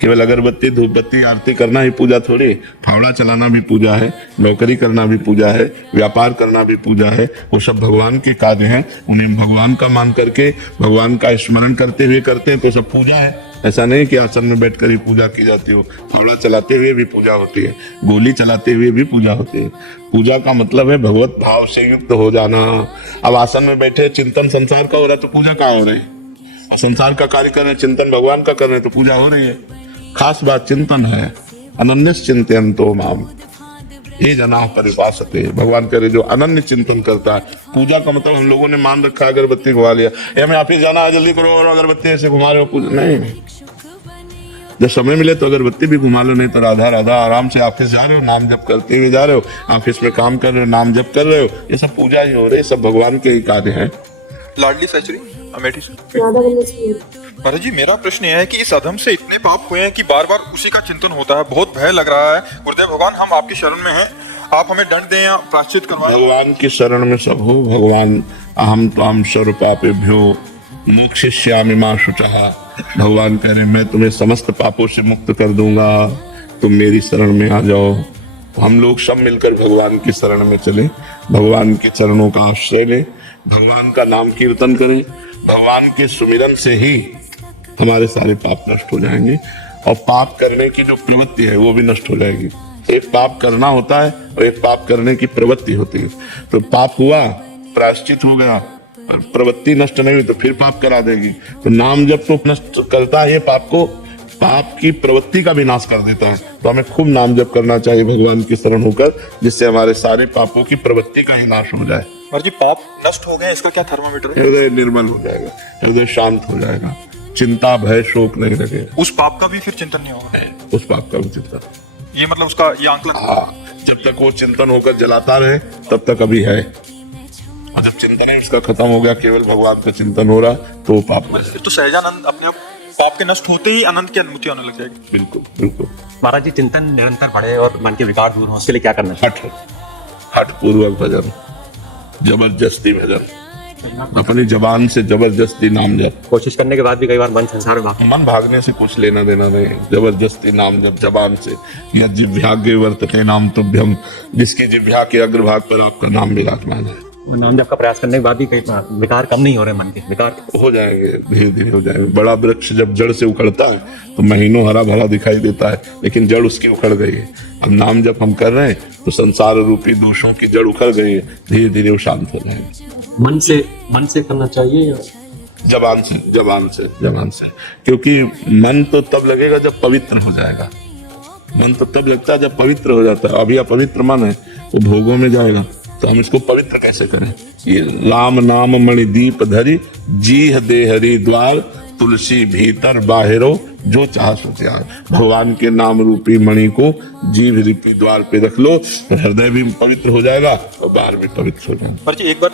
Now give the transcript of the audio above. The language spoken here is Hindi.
केवल अगरबत्ती धूप बत्ती आरती करना ही पूजा थोड़ी, फावड़ा चलाना भी पूजा है, नौकरी करना भी पूजा है, व्यापार करना भी पूजा है। वो सब भगवान के कार्य हैं, उन्हें भगवान का मान करके भगवान का स्मरण करते हुए करते हैं तो सब पूजा है। ऐसा नहीं कि आसन में बैठकर ही पूजा की जाती हो, फावड़ा चलाते हुए भी पूजा होती है, गोली चलाते हुए भी पूजा होती है। पूजा का मतलब है भगवत भाव से युक्त हो जाना। अब आसन में बैठे चिंतन संसार का हो रहा है तो पूजा कहाँ हो रही है? संसार का कार्य कर रहे हैं, चिंतन भगवान का कर रहे हैं तो पूजा हो रही है। खास बात चिंतन है, अनन्यस चिंतयन्तो माम ये जना परिपासते। भगवान कह रहे जो अनन्य चिंतन करता है। पूजा का मतलब हम लोगों ने मान रखा है अगरबत्ती घुमा लिया, या हमें ऑफिस जाना है जल्दी करो और अगरबत्ती ऐसे घुमा रहे हो, पूजा नहीं। जब समय मिले तो अगरबत्ती भी घुमा लो, नहीं तो राधा राधा आराम से ऑफिस जा रहे हो, नाम जप करते हुए जा रहे हो, ऑफिस में काम कर रहे हो, नाम जप कर रहे हो, ये सब पूजा ही हो रही है, सब भगवान के ही कार्य है। लाडली सहचरी अमेठी से महाराज जी, मेरा प्रश्न यह है कि इस अधम से इतने पाप हुए हैं कि बार बार उसी का चिंतन होता है, बहुत भय लग रहा है। गुरुदेव भगवान, हम आपकी शरण में हैं, आप हमें दंड दें या प्रायश्चित करवाएं। भगवान की शरण में सब हो। भगवान अहम त्वाम सर्व पापेभ्यो मोक्षयिष्यामि मा शुचः। भगवान कह रहे मैं तुम्हें समस्त पापों से मुक्त कर दूंगा, तुम मेरी शरण में आ जाओ। हम लोग सब मिलकर भगवान की शरण में चले, भगवान के चरणों का आश्रय लें, भगवान का नाम कीर्तन करें। भगवान के सुमिरन से ही हमारे सारे पाप नष्ट हो जाएंगे और पाप करने की जो प्रवृत्ति है वो भी नष्ट हो जाएगी। एक पाप करना होता है और एक पाप करने की प्रवृत्ति होती है। तो पाप हुआ, प्रायश्चित हो गया, प्रवृत्ति नष्ट नहीं हुई तो फिर पाप करा देगी। तो नाम जब तो नष्ट करता है पाप को, पाप की प्रवृत्ति का भी नाश कर देता है। तो हमें खूब नाम जप करना चाहिए भगवान की शरण होकर, जिससे हमारे सारे पापों की प्रवृत्ति का ही नाश हो जाए। महाराज जी, पाप नष्ट हो गए, इसका क्या थर्मामीटर है? हृदय निर्मल हो जाएगा, हृदय शांत हो जाएगा, चिंता भय शोक नहीं लगेगा। उस पाप का भी फिर चिंतन नहीं होगा? उस पाप का भी चिंता, ये मतलब उसका ये आंकलन। हाँ, जब तक वो चिंतन होकर जलाता रहे तब तक अभी है, और जब चिंतन है उसका खत्म हो गया, केवल भगवान का चिंतन हो रहा तो वो पाप नहीं। फिर तो सहजानंद अपने आप पाप के नष्ट होते ही अनंत की अनुभूति होने लग जाएगी। बिल्कुल बिल्कुल। महाराज जी, चिंतन निरंतर बढ़े और मन के विकार दूर हो, उसके लिए क्या करना चाहिए? हठ पूर्वक भजन, जबरदस्ती भजन, अपनी जबान से जबरदस्ती नाम जप। कोशिश करने के बाद भी कई बार मन संसार में भागता है। मन भागने से कुछ लेना देना नहीं, जबरदस्ती नाम जप जबान से। या जिह्वाग्रे वर्तते नाम तुभ्यम, जिसकी जिह्वा के अग्रभाग पर आपका नाम विराजमान है। नाम जप का प्रयास करने के बाद भी कई विकार कम नहीं हो रहे, मन के विकार हो जाएंगे, धीरे धीरे हो जाएंगे। बड़ा वृक्ष जब जड़ से उखड़ता है तो महीनों हरा भरा दिखाई देता है, लेकिन जड़ उसकी उखड़ गई है। अब नाम जब हम कर रहे हैं तो संसार रूपी दोषों की जड़ उखड़ गई है, धीरे धीरे वो शांत हो जाएंगे। मन से करना चाहिए या जबान से? जबान से, क्योंकि मन तो तब लगेगा जब पवित्र हो जाएगा। मन तो तब लगता है जब पवित्र हो जाता है। अभी अपवित्र मन है, वो भोगों में जाएगा, तो हम इसको पवित्र कैसे करें? ये राम नाम मणि दीप धरी, जीह दे हरि द्वार, तुलसी भीतर बाहिरो, जो चाह सो त्याग। भगवान के नाम रूपी मणि को जीव रूपी द्वार पे रख लो, हृदय भी पवित्र हो जाएगा और बाहर भी पवित्र हो जाएगा। पर जी एक बार